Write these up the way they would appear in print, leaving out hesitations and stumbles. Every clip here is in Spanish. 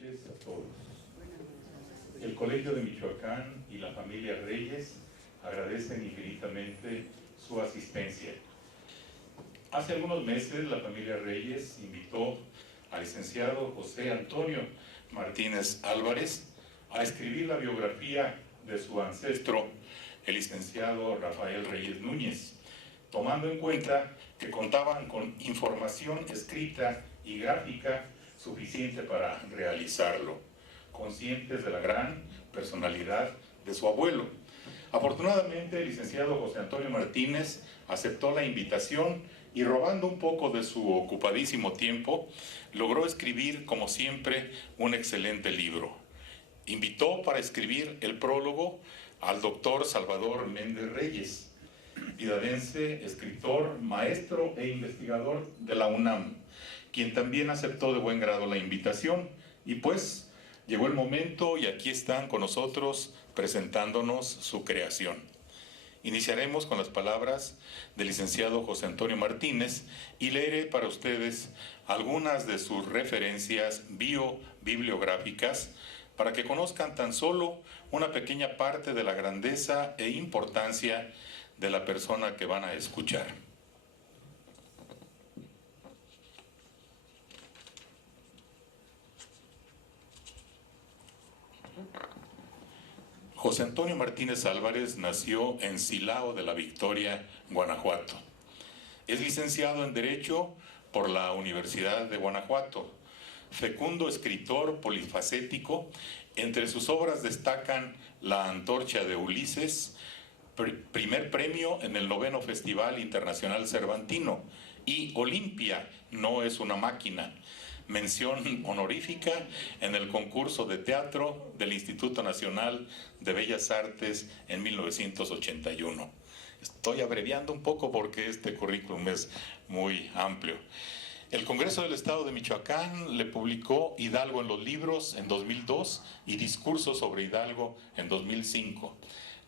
noches a todos. El Colegio de Michoacán y la familia Reyes agradecen infinitamente su asistencia. Hace algunos meses la familia Reyes invitó al licenciado José Antonio Martínez Álvarez a escribir la biografía de su ancestro, el licenciado Rafael Reyes Núñez, tomando en cuenta que contaban con información escrita y gráfica suficiente para realizarlo, conscientes de la gran personalidad de su abuelo. Afortunadamente, el licenciado José Antonio Martínez aceptó la invitación y, robando un poco de su ocupadísimo tiempo, logró escribir, como siempre, un excelente libro. Invitó para escribir el prólogo al doctor Salvador Méndez Reyes, pidadense, escritor, maestro e investigador de la UNAM, quien también aceptó de buen grado la invitación. Y pues llegó el momento y aquí están con nosotros presentándonos su creación. Iniciaremos con las palabras del licenciado José Antonio Martínez y leeré para ustedes algunas de sus referencias bibliográficas para que conozcan tan solo una pequeña parte de la grandeza e importancia de la persona que van a escuchar. José Antonio Martínez Álvarez nació en Silao de la Victoria, Guanajuato. Es licenciado en Derecho por la Universidad de Guanajuato. Fecundo escritor polifacético, entre sus obras destacan La Antorcha de Ulises, primer premio en el 9º Festival Internacional Cervantino, y Olimpia no es una máquina, mención honorífica en el concurso de teatro del Instituto Nacional de Bellas Artes en 1981. Estoy abreviando un poco porque este currículum es muy amplio. El Congreso del Estado de Michoacán le publicó Hidalgo en los libros en 2002 y Discursos sobre Hidalgo en 2005.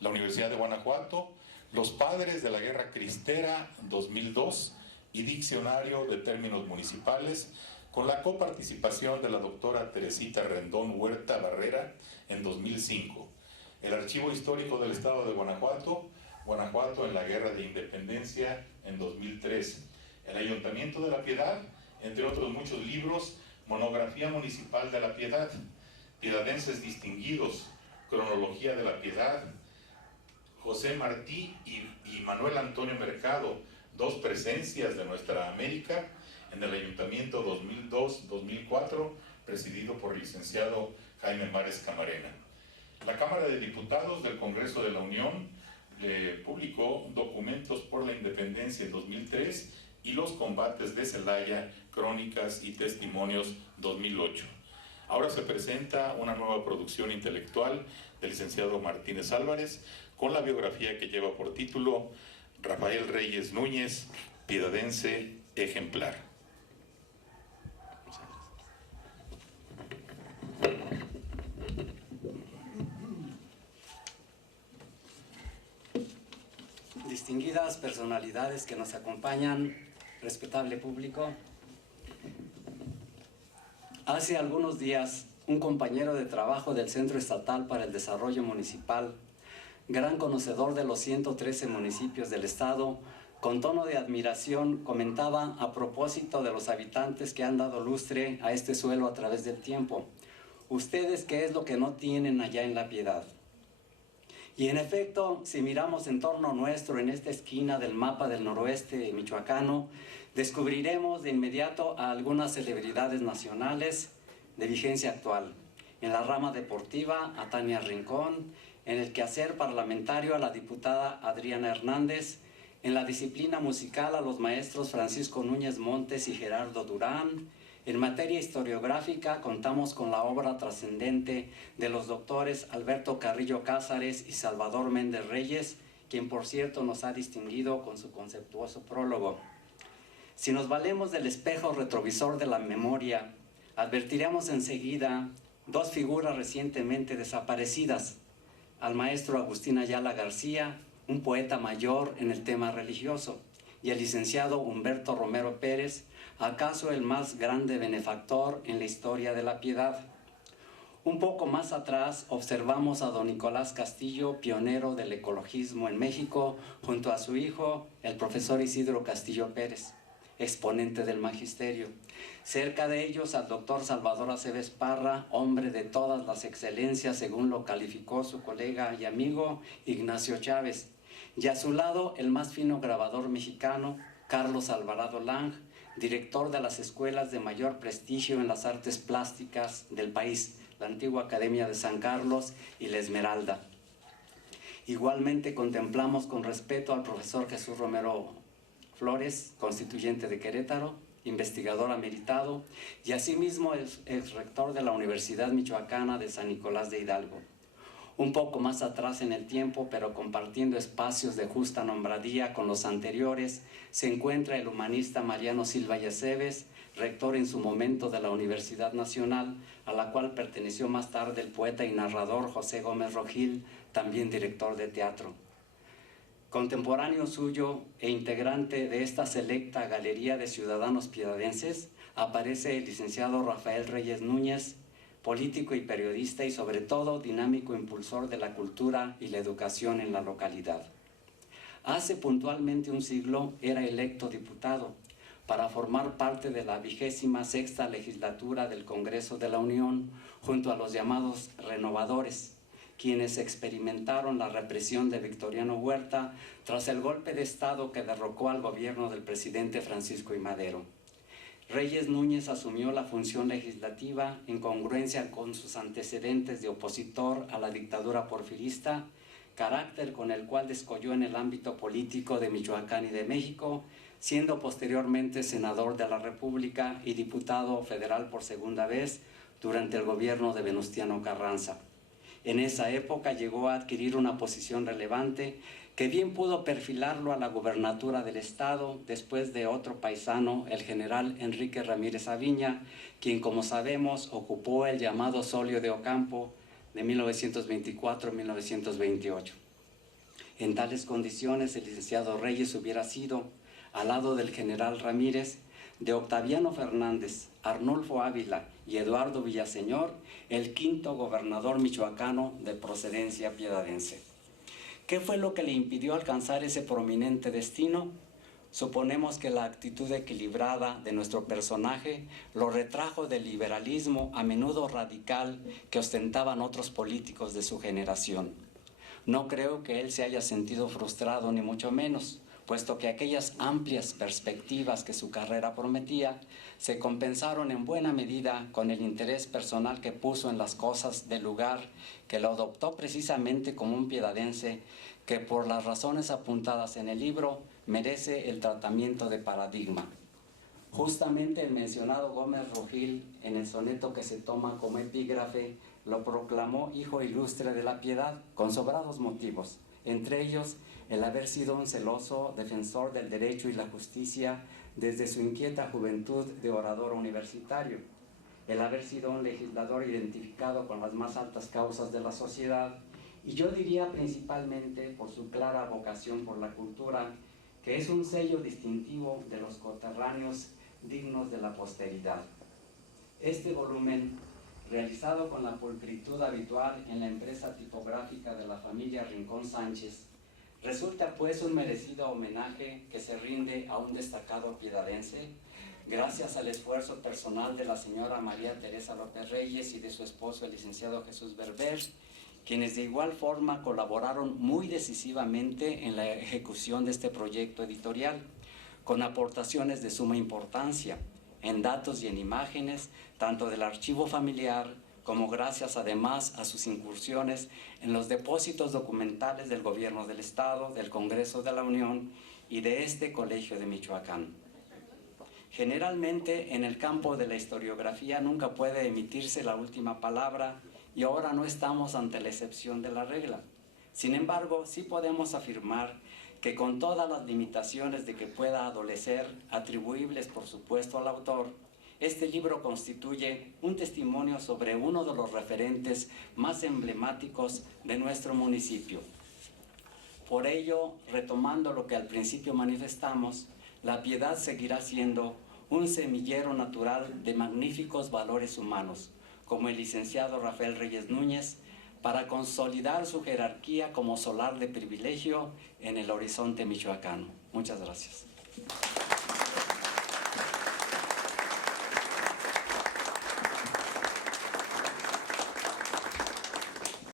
La Universidad de Guanajuato, Los Padres de la Guerra Cristera 2002 y Diccionario de Términos Municipales, con la coparticipación de la doctora Teresita Rendón Huerta Barrera en 2005. El Archivo Histórico del Estado de Guanajuato, Guanajuato en la Guerra de Independencia en 2003. El Ayuntamiento de la Piedad, entre otros muchos libros, Monografía Municipal de la Piedad, Piedadenses Distinguidos, Cronología de la Piedad, José Martí y Manuel Antonio Mercado, dos presencias de nuestra América, en el Ayuntamiento 2002-2004, presidido por el licenciado Jaime Mares Camarena. La Cámara de Diputados del Congreso de la Unión publicó Documentos por la Independencia en 2003 y Los Combates de Celaya, Crónicas y Testimonios 2008. Ahora se presenta una nueva producción intelectual del licenciado Martínez Álvarez con la biografía que lleva por título Rafael Reyes Núñez, piedadense ejemplar. Distinguidas personalidades que nos acompañan, respetable público. Hace algunos días, un compañero de trabajo del Centro Estatal para el Desarrollo Municipal, gran conocedor de los 113 municipios del estado, con tono de admiración comentaba a propósito de los habitantes que han dado lustre a este suelo a través del tiempo: ¿ustedes qué es lo que no tienen allá en La Piedad? Y en efecto, si miramos en torno nuestro, en esta esquina del mapa del noroeste michoacano, descubriremos de inmediato a algunas celebridades nacionales de vigencia actual. En la rama deportiva, a Tania Rincón; en el quehacer parlamentario, a la diputada Adriana Hernández; en la disciplina musical, a los maestros Francisco Núñez Montes y Gerardo Durán. En materia historiográfica, contamos con la obra trascendente de los doctores Alberto Carrillo Cázares y Salvador Méndez Reyes, quien por cierto nos ha distinguido con su conceptuoso prólogo. Si nos valemos del espejo retrovisor de la memoria, advertiremos enseguida dos figuras recientemente desaparecidas: al maestro Agustín Ayala García, un poeta mayor en el tema religioso, y el licenciado Humberto Romero Pérez, acaso el más grande benefactor en la historia de La Piedad. Un poco más atrás observamos a don Nicolás Castillo, pionero del ecologismo en México, junto a su hijo, el profesor Isidro Castillo Pérez, exponente del magisterio. Cerca de ellos al doctor Salvador Aceves Parra, hombre de todas las excelencias, según lo calificó su colega y amigo Ignacio Chávez. Y a su lado el más fino grabador mexicano, Carlos Alvarado Lang, director de las escuelas de mayor prestigio en las artes plásticas del país, la antigua Academia de San Carlos y la Esmeralda. Igualmente contemplamos con respeto al profesor Jesús Romero Flores, constituyente de Querétaro, investigador ameritado, y asimismo ex rector de la Universidad Michoacana de San Nicolás de Hidalgo. Un poco más atrás en el tiempo, pero compartiendo espacios de justa nombradía con los anteriores, se encuentra el humanista Mariano Silva y Aceves, rector en su momento de la Universidad Nacional, a la cual perteneció más tarde el poeta y narrador José Gómez Rogil, también director de teatro. Contemporáneo suyo e integrante de esta selecta galería de ciudadanos piedadenses, aparece el licenciado Rafael Reyes Núñez, político y periodista y sobre todo dinámico impulsor de la cultura y la educación en la localidad. Hace puntualmente un siglo era electo diputado para formar parte de la 26ª legislatura del Congreso de la Unión junto a los llamados renovadores, quienes experimentaron la represión de Victoriano Huerta tras el golpe de Estado que derrocó al gobierno del presidente Francisco I. Madero. Reyes Núñez asumió la función legislativa en congruencia con sus antecedentes de opositor a la dictadura porfirista, carácter con el cual descolló en el ámbito político de Michoacán y de México, siendo posteriormente senador de la República y diputado federal por segunda vez durante el gobierno de Venustiano Carranza. En esa época llegó a adquirir una posición relevante que bien pudo perfilarlo a la gubernatura del estado después de otro paisano, el general Enrique Ramírez Aviña, quien, como sabemos, ocupó el llamado Solio de Ocampo de 1924-1928. En tales condiciones, el licenciado Reyes hubiera sido, al lado del general Ramírez, de Octaviano Fernández, Arnulfo Ávila y Eduardo Villaseñor, el quinto gobernador michoacano de procedencia piedadense. ¿Qué fue lo que le impidió alcanzar ese prominente destino? Suponemos que la actitud equilibrada de nuestro personaje lo retrajo del liberalismo a menudo radical que ostentaban otros políticos de su generación. No creo que él se haya sentido frustrado, ni mucho menos, puesto que aquellas amplias perspectivas que su carrera prometía se compensaron en buena medida con el interés personal que puso en las cosas del lugar, que lo adoptó precisamente como un piedadense que, por las razones apuntadas en el libro, merece el tratamiento de paradigma. Justamente el mencionado Gómez Rogil, en el soneto que se toma como epígrafe, lo proclamó hijo ilustre de la piedad, con sobrados motivos, entre ellos el haber sido un celoso defensor del derecho y la justicia desde su inquieta juventud de orador universitario, el haber sido un legislador identificado con las más altas causas de la sociedad, y yo diría principalmente por su clara vocación por la cultura, que es un sello distintivo de los coterráneos dignos de la posteridad. Este volumen, realizado con la pulcritud habitual en la empresa tipográfica de la familia Rincón Sánchez, resulta pues un merecido homenaje que se rinde a un destacado piedadense, gracias al esfuerzo personal de la señora María Teresa López Reyes y de su esposo el licenciado Jesús Berber, quienes de igual forma colaboraron muy decisivamente en la ejecución de este proyecto editorial, con aportaciones de suma importancia en datos y en imágenes, tanto del archivo familiar como gracias además a sus incursiones en los depósitos documentales del Gobierno del Estado, del Congreso de la Unión y de este Colegio de Michoacán. Generalmente en el campo de la historiografía nunca puede emitirse la última palabra y ahora no estamos ante la excepción de la regla. Sin embargo, sí podemos afirmar que con todas las limitaciones de que pueda adolecer, atribuibles por supuesto al autor, este libro constituye un testimonio sobre uno de los referentes más emblemáticos de nuestro municipio. Por ello, retomando lo que al principio manifestamos, la Piedad seguirá siendo un semillero natural de magníficos valores humanos, como el licenciado Rafael Reyes Núñez, para consolidar su jerarquía como solar de privilegio en el horizonte michoacano. Muchas gracias.